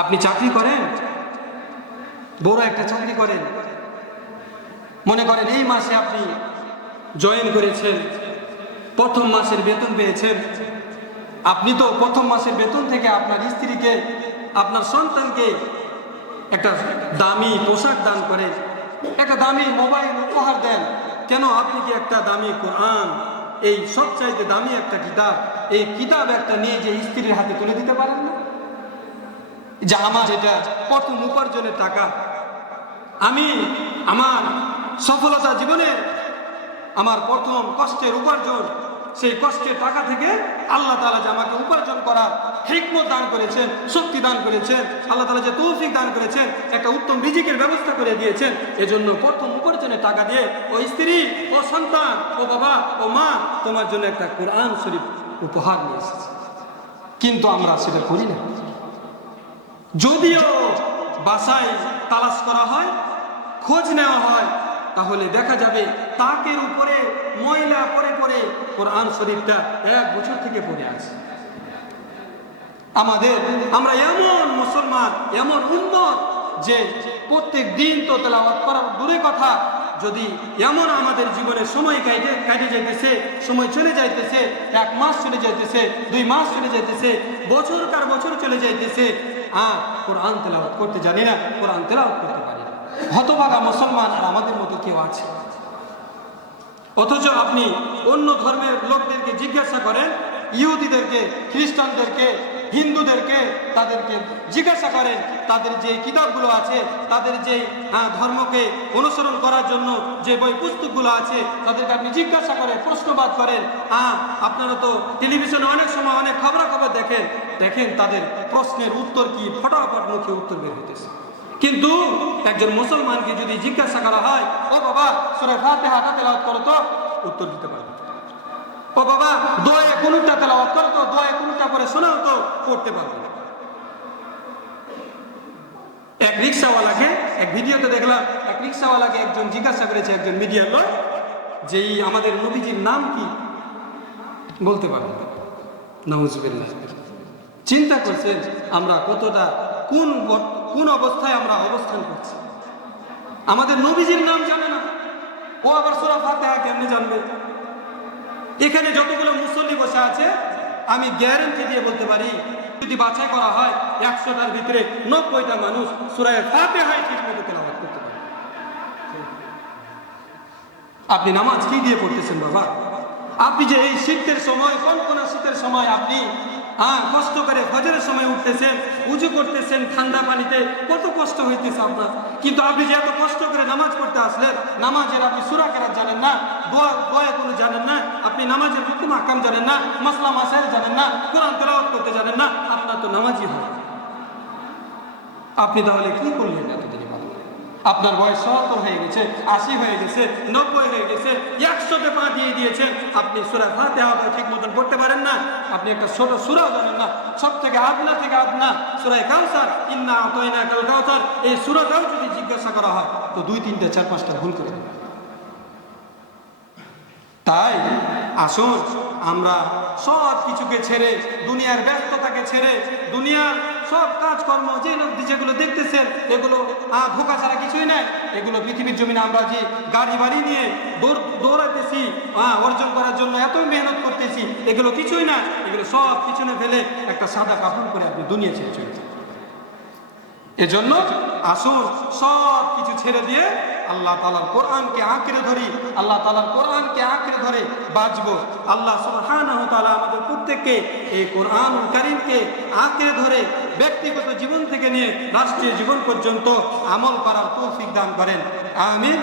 আপনি চাকরি করেন, বড় একটা চাকরি করেন, মনে করেন এই মাসে আপনি জয়েন করেছেন, প্রথম মাসের বেতন পেয়েছেন। আপনি তো প্রথম মাসের বেতন থেকে আপনার স্ত্রীকে, আপনার সন্তানকে একটা দামি পোশাক দান করেন, একটা দামি মোবাইল উপহার দেন। কেন আপনি কি একটা দামি কোরআন, এই সবচাইতে দামি একটা কিতাব, এই কিতাব একটা নিয়ে যে স্ত্রীর হাতে তুলে দিতে পারেন না? যে আমার এটা প্রথম উপার্জনের টাকা, আমি আমার সফলতা জীবনে আমার প্রথম কষ্টের উপার্জন, সেই কষ্টের টাকা থেকে আল্লাহ তাআলা যে আমাকে উপার্জন করার হিকমত দান করেছেন, শক্তি দান করেছেন, আল্লাহ তাআলা যে তৌফিক দান করেছেন, একটা উত্তম রিজিকের ব্যবস্থা করে দিয়েছেন, এজন্য প্রথম উপার্জনের টাকা দিয়ে ও স্ত্রী, ও সন্তান, ও বাবা, ও মা, তোমার জন্য একটা কোরআন শরীফ উপহার নিয়ে এসেছে। কিন্তু আমরা সেটা করি না। যদিও বাসায় তালাশ করা হয়, খোঁজ নেওয়া হয়, তাহলে দেখা যাবে তাকের উপরে ময়লা পরে পরে কোরআন শরীফটা 1 বছর থেকে পড়ে আছে। আমরা এমন মুসলমান, এমন উম্মত যে প্রত্যেক দিন তো তেলাওয়াত করার দূরে কথা, যদি এমন আমাদের জীবনে সময় কাটে যাইতেছে, সময় চলে যাইতেছে, 1 মাস চলে যাইতেছে, 2 মাস চলে যাইতেছে, বছরকার বছর চলে যাইতেছে, কোরআন তেলাওয়াত করতে জানি না, কোরআন তেলাওয়াত করতে পারি না। হতভাগা মুসলমান আর আমাদের মতো কেউ আছে? অথচ আপনি অন্য ধর্মের লোকদেরকে জিজ্ঞাসা করেন, ইহুদিদেরকে, খ্রিস্টানদেরকে, হিন্দুদেরকে, তাদেরকে জিজ্ঞাসা করেন, তাদের যে কিতাবগুলো আছে, তাদের যে ধর্মকে অনুসরণ করার জন্য যে বই পুস্তকগুলো আছে, তাদেরকে আপনি জিজ্ঞাসা করেন, প্রশ্নবাদ করেন। আপনারা তো টেলিভিশনে অনেক সময় অনেক খবরাখবর দেখেন তাদের প্রশ্নের উত্তর কি ফটাফট মুখে উত্তর বের হইতেছে। কিন্তু একজন মুসলমানকে যদি জিজ্ঞাসা করা হয়, ও বাবা সূরা ফাতিহা তেলাওয়াত করো তো, উত্তর দিতে পারবে। ও বাবা দোয়া কুনুতটা তেলাওয়াত করো তো, দোয়া কুনুতটা পরে শোনাও তো, করতে পারবে না। এক রিকশাওয়ালাকে, এক ভিডিওতে দেখলাম, এক রিকশাওয়ালাকে একজন জিজ্ঞাসা করেছে, একজন মিডিয়ার লোক, যে আমাদের নবীজির নাম কি, বলতে পারবে না। নাউজুবিল্লাহ। চিন্তা করছেন আমরা কতটা কোন অবস্থায় আমরা অবস্থান করছি? আমাদের নবীজির নাম জানে না, ও আবার সূরা ফাতিহা কেমনে জানবে? এখানে যতগুলো মুসল্লি বসে আছে, আমি গ্যারান্টি দিয়ে বলতে পারি, যদি বাছাই করা হয় 100টার ভিতরে 90টা মানুষ সূরা ফাতিহা ঠিকমতো তেলাওয়াত করতে পারে। আপনি নামাজ কি দিয়ে পড়তেছেন বাবা? আপনি যে এই শীতের সময়, কোন শীতের সময় আপনি কষ্ট করে ফজরের সময় উঠতেছেন, উজু করতেছেন ঠান্ডা পানিতে, কত কষ্ট হইতেছে আপনার। কিন্তু আপনি যে এত কষ্ট করে নামাজ পড়তে আসলেন, নামাজের আপনি সূরা কেরাত জানেন না, দোয়া কোনো জানেন না, আপনি নামাজের হুকুম আহকাম জানেন না, মাসলা মাসাইল জানেন না, কোরআন তেলাওয়াত করতে জানেন না, আপনার তো নামাজই হয়। আপনি তাহলে কি করলেন এতদিন? আপনার বয়স 70 হয়ে গেছে, 80 হয়ে গেছে, 90 হয়ে গেছে, 100তে পা দিয়ে দিয়েছেন, আপনি সূরা ফাতিহা ঠিক মতন পড়তে পারেন না, আপনি একটা ছোট সূরা জানেন না, সব থেকে আদনা সূরা কাউসার, ইন্না আতাইনাকাল কাউসার, এই সূরাটাও যদি জিজ্ঞাসা করা হয় তো 2, 3, 4, 5টা ভুল করে দেবে। তাই আসুন আমরা সব কিছুকে ছেড়ে, দুনিয়ার ব্যস্ততাকে ছেড়ে, দুনিয়ার সব কাজকর্ম যেগুলো দেখতেছেন, এগুলো ধোকা ছাড়া কিছুই নাই। এগুলো পৃথিবীর জমিনে আমরা যে গাড়ি বাড়ি নিয়ে দৌড়াইতেছি, অর্জন করার জন্য এত মেহনত করতেছি, এগুলো কিছুই না। এগুলো সব পিছনে ফেলে একটা সাদা কাপড় করে আপনি দুনিয়া ছেড়ে চলে যান। এজন্য আসুন সব কিছু ছেড়ে দিয়ে আল্লাহ তাআলার কোরআনকে আঁকড়ে ধরি, আল্লাহ তাআলার কোরআনকে আঁকড়ে ধরে বাঁচবো। আল্লাহ সুবহানাহু ওয়া তাআলা আমাদের প্রত্যেককে এই কোরআনুল কারীমকে আঁকড়ে ধরে ব্যক্তিগত জীবন থেকে নিয়ে রাষ্ট্রীয় জীবন পর্যন্ত আমল করার তৌফিক দান করেন। আমিন।